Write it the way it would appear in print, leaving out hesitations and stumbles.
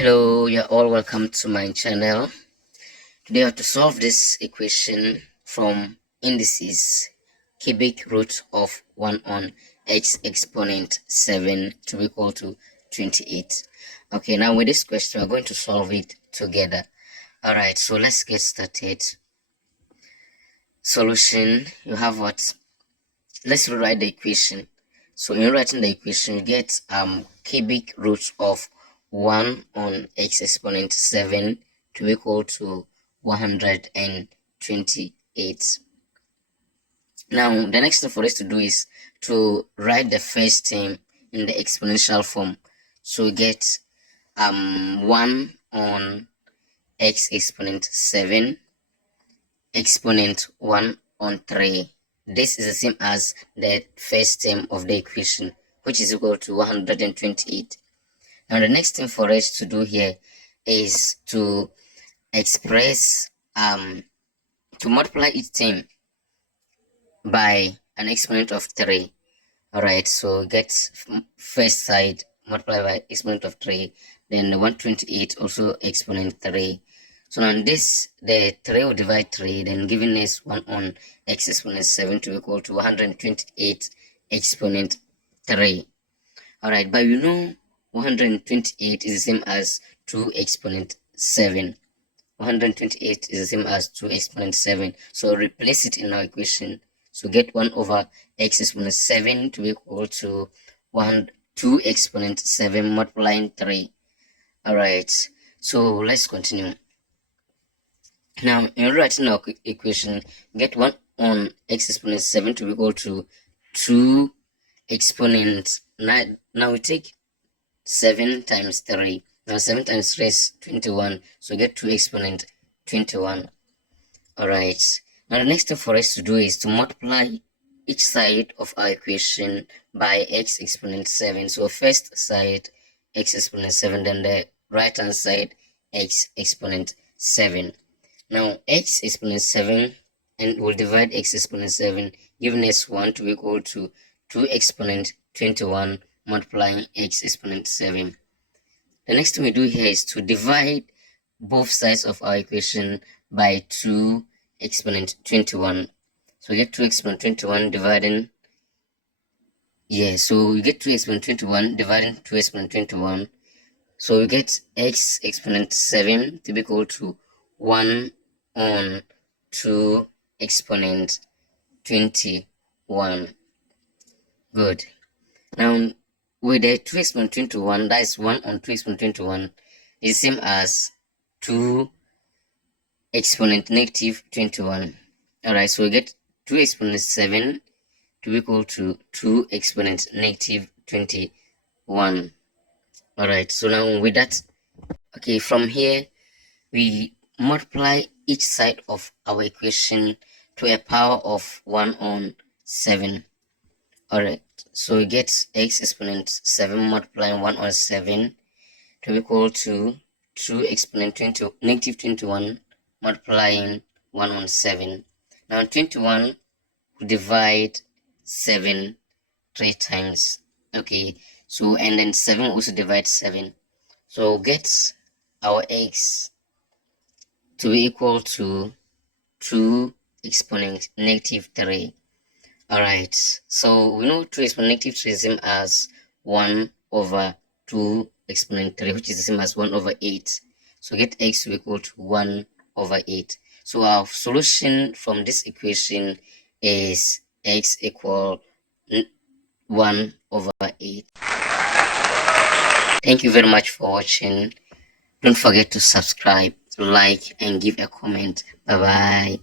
Hello, you're all welcome to my channel. Today I have to solve this equation from indices, cubic root of 1 on x exponent 7 to be equal to 28. Okay, now with this question, we're going to solve it together. Alright, so let's get started. Solution, you have what? Let's rewrite the equation. So in writing the equation, you get cubic root of 1 on x exponent 7 to be equal to 128. Now the next thing for us to do is to write the first term in the exponential form. So we get 1 on x exponent 7 exponent 1 on 3. This is the same as the first term of the equation, which is equal to 128. Now the next thing for us to do here is to express to multiply each term by an exponent of 3. Alright, so get first side multiply by exponent of 3, then the 128 also exponent 3. So now this, the 3 will divide 3, then giving us 1 on x exponent 7 to equal to 128 exponent 3. Alright, but you know 128 is the same as 2 exponent 7. 128 is the same as 2 exponent 7. So replace it in our equation. So get 1 over x exponent 7 to be equal to 2 exponent 7 multiplying 3. Alright, so let's continue. Now, in writing our equation, get 1 on x exponent 7 to be equal to 2 exponent. Now we take 7 times 3. Now 7 times 3 is 21. So get 2 exponent 21. Alright. Now the next thing for us to do is to multiply each side of our equation by x exponent 7. So first side x exponent 7, then the right hand side x exponent 7. Now x exponent 7, and we'll divide x exponent 7, giving us 1 to be equal to 2 exponent 21 multiplying x exponent 7. The next thing we do here is to divide both sides of our equation by 2 exponent 21. So we get 2 exponent 21 dividing, so we get 2 exponent 21 dividing 2 exponent 21. So we get x exponent 7 to be equal to 1 on 2 exponent 21. Good. Now with the 2 exponent 21, that is 1 on 2 exponent 21, is the same as 2 exponent negative 21. Alright, so we get 2 exponent 7 to be equal to 2 exponent negative 21. Alright, so now with that, okay, from here we multiply each side of our equation to a power of 1 on 7. Alright, so we get x exponent 7 multiplying 1 on 7 to be equal to 2 exponent negative 21 multiplying 1 on 7. Now 21 we divide 7 3 times. Okay, so and then 7 also divides 7. So get our x to be equal to 2 exponent negative 3. Alright, so we know 2 exponent negative 3 is the same as 1 over 2 exponent 3, which is the same as 1 over 8. So get x to be equal to 1 over 8. So our solution from this equation is x equal 1 over 8. Thank you very much for watching. Don't forget to subscribe, like, and give a comment. Bye bye.